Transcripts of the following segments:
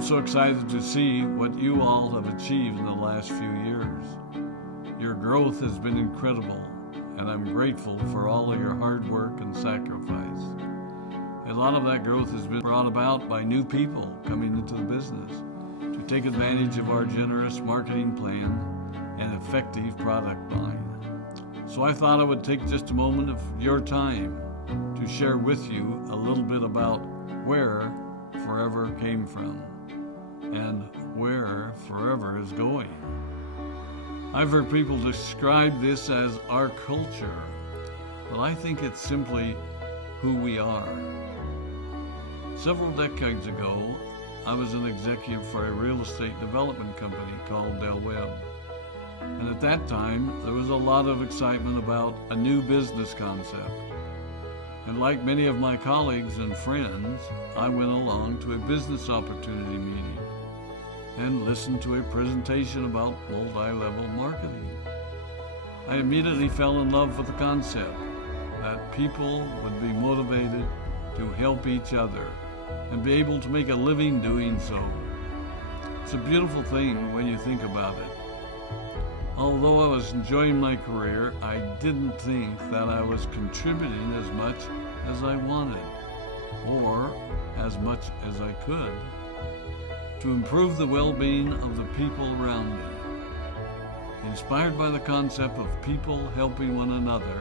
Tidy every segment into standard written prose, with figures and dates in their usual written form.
I'm so excited to see what you all have achieved in the last few years. Your growth has been incredible, and I'm grateful for all of your hard work and sacrifice. A lot of that growth has been brought about by new people coming into the business to take advantage of our generous marketing plan and effective product line. So I thought I would take just a moment of your time to share with you a little bit about where Forever came from and where Forever is going. I've heard people describe this as our culture, but I think it's simply who we are. Several decades ago, I was an executive for a real estate development company called Del Webb. And at that time, there was a lot of excitement about a new business concept. And like many of my colleagues and friends, I went along to a business opportunity meeting and listened to a presentation about multi-level marketing. I immediately fell in love with the concept that people would be motivated to help each other and be able to make a living doing so. It's a beautiful thing when you think about it. Although I was enjoying my career, I didn't think that I was contributing as much as I wanted or as much as I could to improve the well-being of the people around me. Inspired by the concept of people helping one another,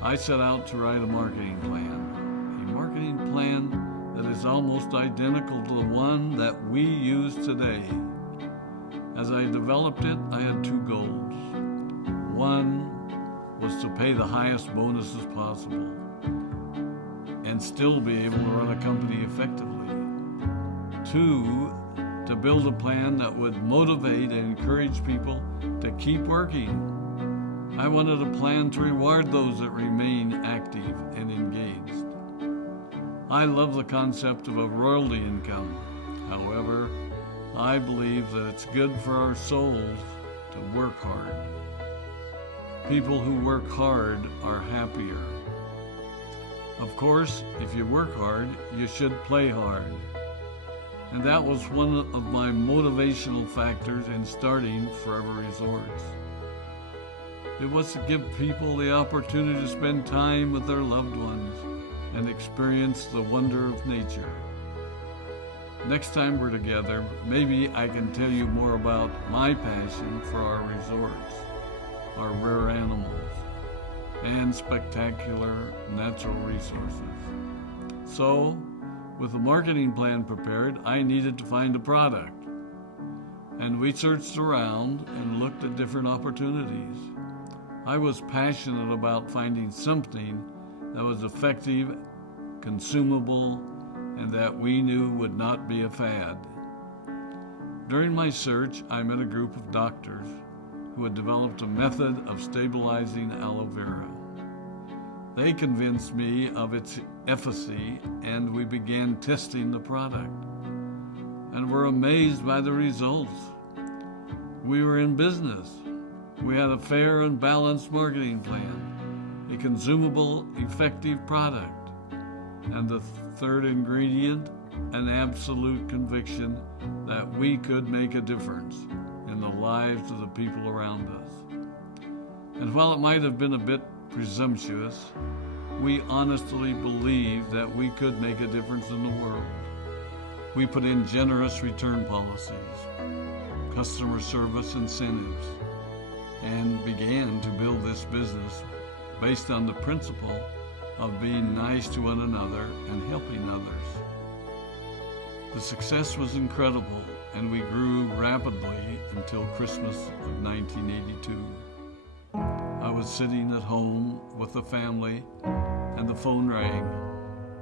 I set out to write a marketing plan that is almost identical to the one that we use today. As I developed it, I had two goals. One was to pay the highest bonuses possible and still be able to run a company effectively. Two, to build a plan that would motivate and encourage people to keep working. I wanted a plan to reward those that remain active and engaged. I love the concept of a royalty income. However, I believe that it's good for our souls to work hard. People who work hard are happier. Of course, if you work hard, you should play hard. And that was one of my motivational factors in starting Forever Resorts. It was to give people the opportunity to spend time with their loved ones and experience the wonder of nature. Next time we're together, maybe I can tell you more about my passion for our resorts, our rare animals, and spectacular natural resources. So, with the marketing plan prepared, I needed to find a product. And we searched around and looked at different opportunities. I was passionate about finding something that was effective, consumable, and that we knew would not be a fad. During my search, I met a group of doctors who had developed a method of stabilizing aloe vera. They convinced me of its efficacy, and we began testing the product, and were amazed by the results. We were in business. We had a fair and balanced marketing plan, a consumable, effective product, and the third ingredient, an absolute conviction that we could make a difference in the lives of the people around us. And while it might have been a bit presumptuous, we honestly believed that we could make a difference in the world. We put in generous return policies, customer service incentives, and began to build this business based on the principle of being nice to one another and helping others. The success was incredible, and we grew rapidly until Christmas of 1982. I was sitting at home with the family, and the phone rang.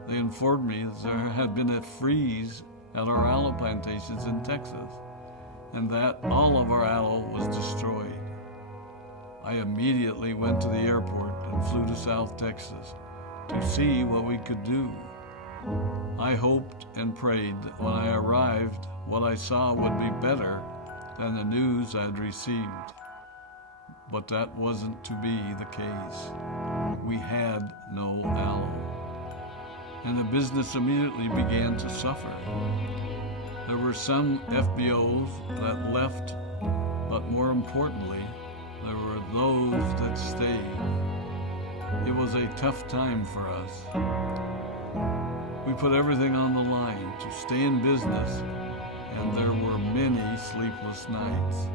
They informed me that there had been a freeze at our aloe plantations in Texas, and that all of our aloe was destroyed. I immediately went to the airport and flew to South Texas to see what we could do. I hoped and prayed that when I arrived, what I saw would be better than the news I'd received. But that wasn't to be the case. We had no aloe, and the business immediately began to suffer. There were some FBOs that left, but more importantly, there were those that stayed. It was a tough time for us. We put everything on the line to stay in business, and there were many sleepless nights.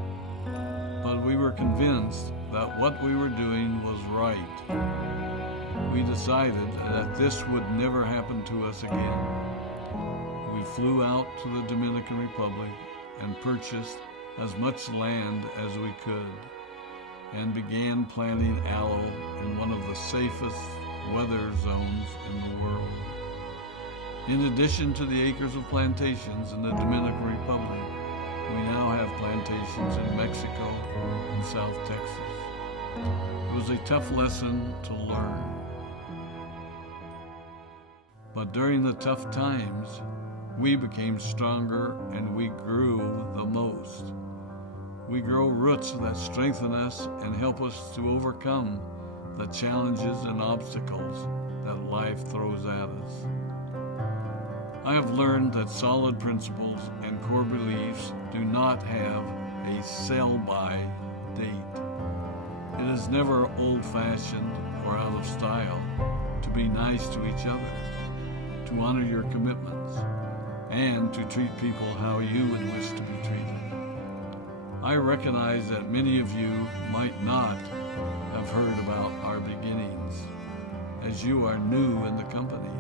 But we were convinced that what we were doing was right. We decided that this would never happen to us again. We flew out to the Dominican Republic and purchased as much land as we could and began planting aloe in one of the safest weather zones in the world. In addition to the acres of plantations in the Dominican Republic, we now have plantations in Mexico and South Texas. It was a tough lesson to learn. But during the tough times, we became stronger and we grew the most. We grow roots that strengthen us and help us to overcome the challenges and obstacles that life throws at us. I have learned that solid principles and core beliefs do not have a sell-by date. It is never old-fashioned or out of style to be nice to each other, to honor your commitments, and to treat people how you would wish to be treated. I recognize that many of you might not have heard about our beginnings, as you are new in the company.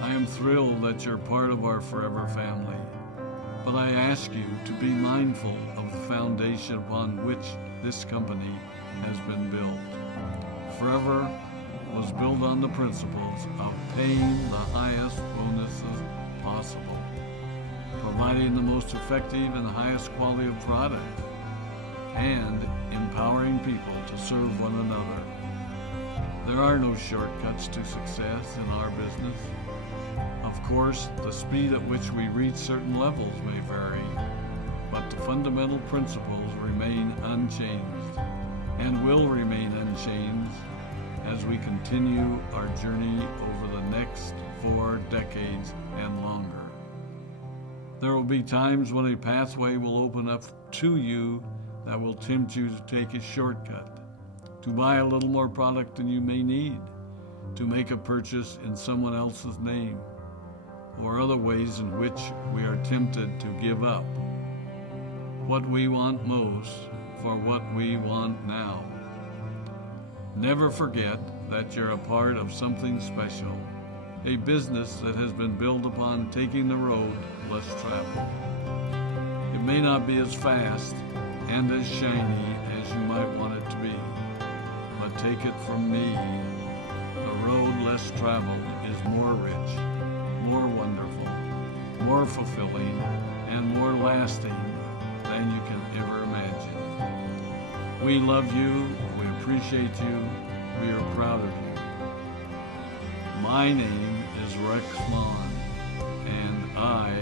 I am thrilled that you're part of our forever family, but I ask you to be mindful of the foundation upon which this company has been built. Forever was built on the principles of paying the highest bonuses possible, providing the most effective and highest quality of product, and empowering people to serve one another. There are no shortcuts to success in our business. Of course, the speed at which we reach certain levels may vary, but the fundamental principles remain unchanged and will remain unchanged as we continue our journey over the next 4 decades and longer. There will be times when a pathway will open up to you that will tempt you to take a shortcut, to buy a little more product than you may need, to make a purchase in someone else's name, or other ways in which we are tempted to give up what we want most for what we want now. Never forget that you're a part of something special, a business that has been built upon taking the road less traveled. It may not be as fast and as shiny as you might want it to be, but take it from me, the road less traveled is more rich, more wonderful, more fulfilling, and more lasting than you can ever imagine. We love you, we appreciate you, we are proud of you. My name is Rex Mon, and I